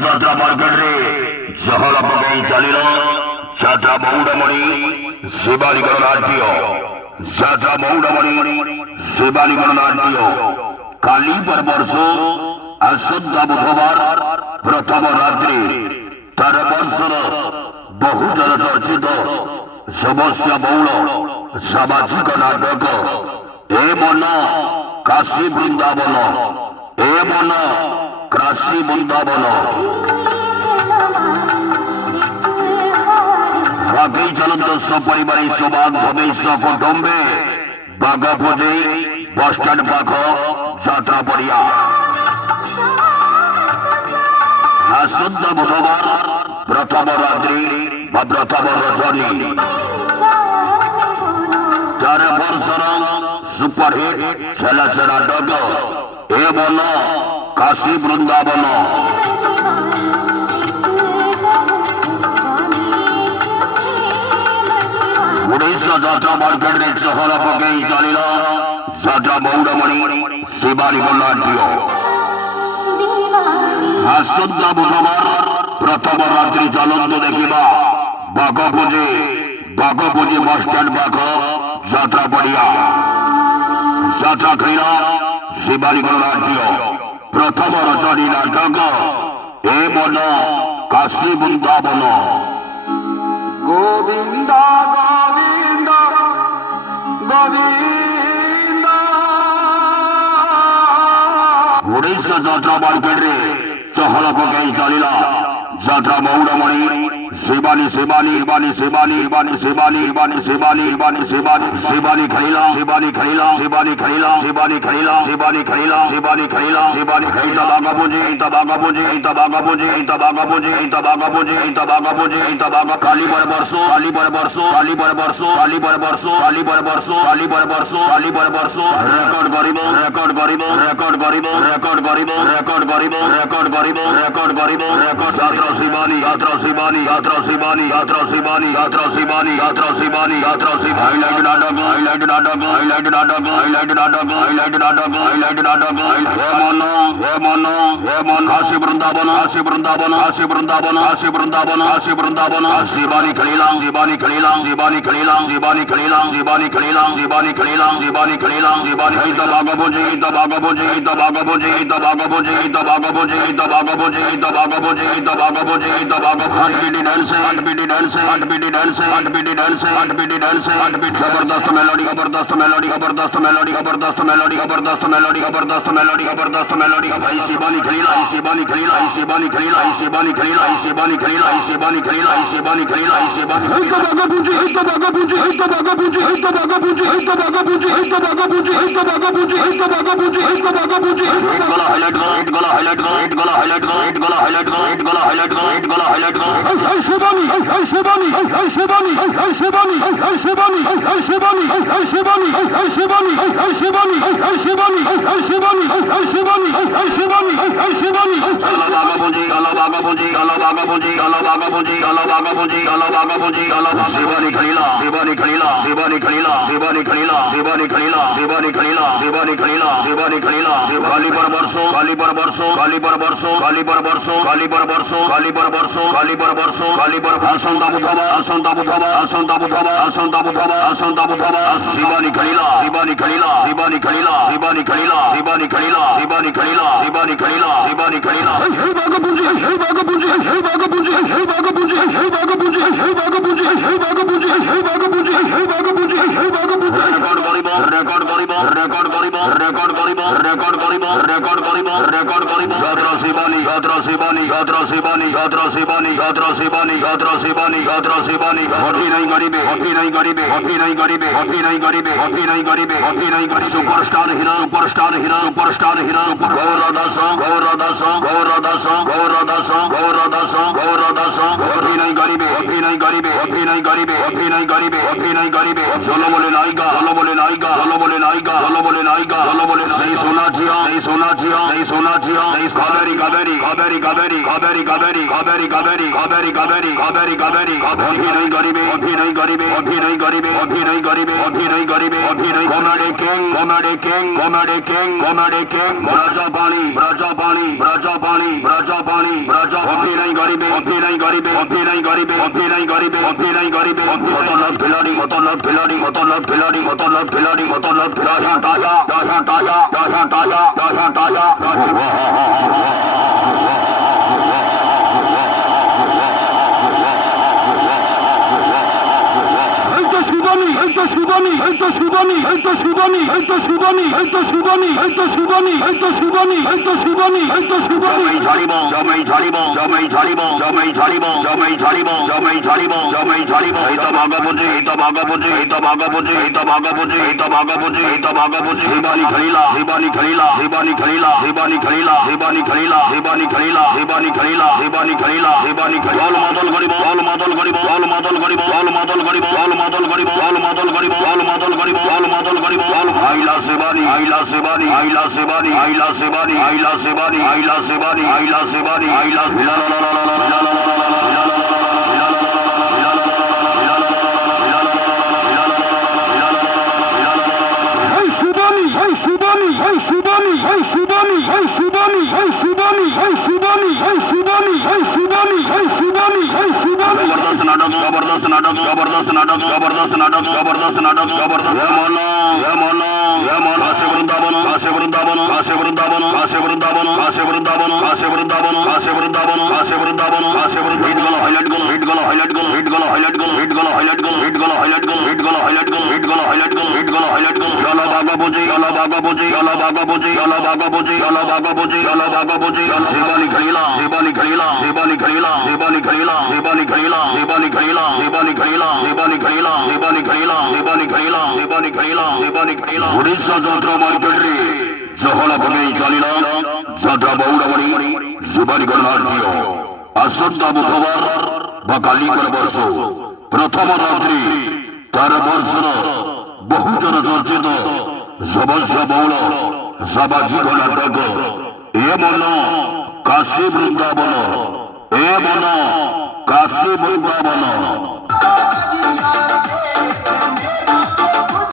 ଯାତ୍ରା ମାର୍କେଟରେ ଚହଳ ପକାଇ ଚାଲିଲ ଯାତ୍ରା ମଉଡ଼ମଣି ଶିବାନୀଙ୍କର ନାଟ୍ୟ ଯାତ୍ରା ମଉଡ଼ମଣି ଶିବାନୀଙ୍କର ନାଟ୍ୟ କାଲି ବର୍ଷ ଆସନ୍ତା ବୁଧବାର ପ୍ରଥମ ରାତ୍ରି 13 ବର୍ଷର ବହୁଜନ ଚର୍ଚ୍ଚିତ ସମସ୍ୟା ବହୁଳ ସାମାଜିକ ନାଟକ ଏ ମନ କାଶୀ ବୃନ୍ଦାବନ ଏ ମନ কাশী বৃন্দাবন আগেই চলন্ত সপরিবারে সবাগ ভবেশ কুটুম্বে বাঘ ভোজে বসস্ট্যান্ড পাখ যাত্রা পড়িয়া আসন্তা বুধবার প্রথম রাত্রি বা প্রথম রজনী 13 বর্ষর সুপারহিট ছেলেছে নাটক এ বন কাশী বৃন্দাবন উড়িষ্যা যাত্রা মার্কেটে চহল পকাই চালিল যাত্রা মৌড়মণি শিবানীଙ୍କ নাট্য আসন্তা বুধবার প্রথম রাত্রি চলন্ত দেখিবা বাঘপুজি বসস্ট্যান্ড পাখ যাত্রা পড়িয়া যাত্রা খেলা শিবানীଙ୍କ নাট্য প্রথম রচনী নাটক এ মন কাশী বৃন্দাবন গোবিন্দ গোবিন্দ গোবিন্দ উড়িষ্যা যাত্রা মার্কেটে চহল পকাই চালিলা যাত্রা মৌড়মণি শিবানী খাইলা কালিবার বর্ষ রেকর্ড করিব ছাত্র শিবানী হাইলাইট নাটক কাশী বৃন্দাবন শিবানী খেলিলাম जबरदस्त मेलोडी भाई शिबानी खलीला सुपरस्टार हीरो गौरदास अभिनय करिबे चलो बोले नायिका सही सोना जिया कावेरी कॉमेडी किंग राजा पानी অভিনয় করিবে অভিনয় করিবে অভিনয় করিবে অভিনয় করিবে অভিনয় করিবে খতরনাক খিলাড়ি খতরনাক খিলাড়ি খতরনাক খিলাড়ি খতরনাক খিলাড়ি খতরনাক খিলাড়ি টায়া টায়া টায়া টায়া টায়া টায়া টায়া শিবানী হয়তো শিবানী হয়তো শিবানী হয়তো শিবানী হয়তো শিবানী হয়তো শিবানী হয়তো শিবানী হয়তো শিবানী হয়তো শিবানী হয়তো শিবানী জমাই ঝাড়িব জমাই ঝাড়িব জমাই ঝাড়িব জমাই ঝাড়িব জমাই ঝাড়িব জমাই ঝাড়িব এই তো ভাগবুঝে এই তো ভাগবুঝে এই তো ভাগবুঝে এই তো ভাগবুঝে এই তো ভাগবুঝে এই তো ভাগবুঝে শিবানী খলিলা শিবানী খলিলা শিবানী খলিলা শিবানী খলিলা শিবানী খলিলা শিবানী খলিলা শিবানী খলিলা শিবানী খলিলা শিবানী খলিলা জল মাদল করিব জল মাদল করিব জল মাদল করিব জল মাদল করিব জল মাদল করিব জল মাদল করিব জল মাদল করিব জল মাদল করিব জল আইলা শিবানী আইলা শিবানী আইলা শিবানী আইলা শিবানী আইলা শিবানী আইলা শিবানী আইলা শিবানী আইলা শিবানী হয় শিবানী হয় শিবানী হয় শিবানী হয় শিবানী হয় শিবানী হয় শিবানী হয় শিবানী হয় শিবানী হয় শিবানী হয় শিবানী জবরদস্ত নাটক জবরদস্ত নাটক জবরদস্ত নাটক জবরদস্ত নাটক জবরদস্ত নাটক জবরদস্ত কাশে বৃন্দাবন কাশে বৃন্দাবন কাশে বৃন্দাবন কাশে বৃন্দাবন কাশে বৃন্দাবন কাশে বৃন্দাবন কাশে বৃন্দাবন কাশে বৃন্দাবন কাশে বৃন্দাবন হিট গলো হাইলাইট গলো হিট গলো হাইলাইট গলো হিট গলো হাইলাইট গলো হিট গলো হাইলাইট গলো হিট গলো হাইলাইট গলো হিট গলো হাইলাইট গলো হিট গলো হাইলাইট গলো হিট গলো হাইলাইট গলো চলো বাবা বুঝি চলো বাবা বুঝি চলো বাবা বুঝি চলো বাবা বুঝি চলো বাবা বুঝি চলো বাবা বুঝি শিবানী খলিলা শিবানী খলিলা শিবানী খলিলা শিবানী খলিলা শিবানী খলিলা শিবানী খলিলা শিবানী খলিলা শিবানী খলিলা শিবানী খলিলা শিবানী খলিলা শিবানী খলিলা শিবানী খলিলা উড়িষ্যা যাত্রা মার্কেটরে জহলা ভাবে চালিলা যাত্রা বৌড়ামণি শিবানী গণনাট্য আসন্তা বুধবার বা কালিকর বর্ষ প্রথম রাত্রি 13 বর্ষর বহুজন চর্চিত সবস্য বৌল সামাজিক নাটক এ মন কাশী বৃন্দাবন এ মন কাশী বৃন্দাবন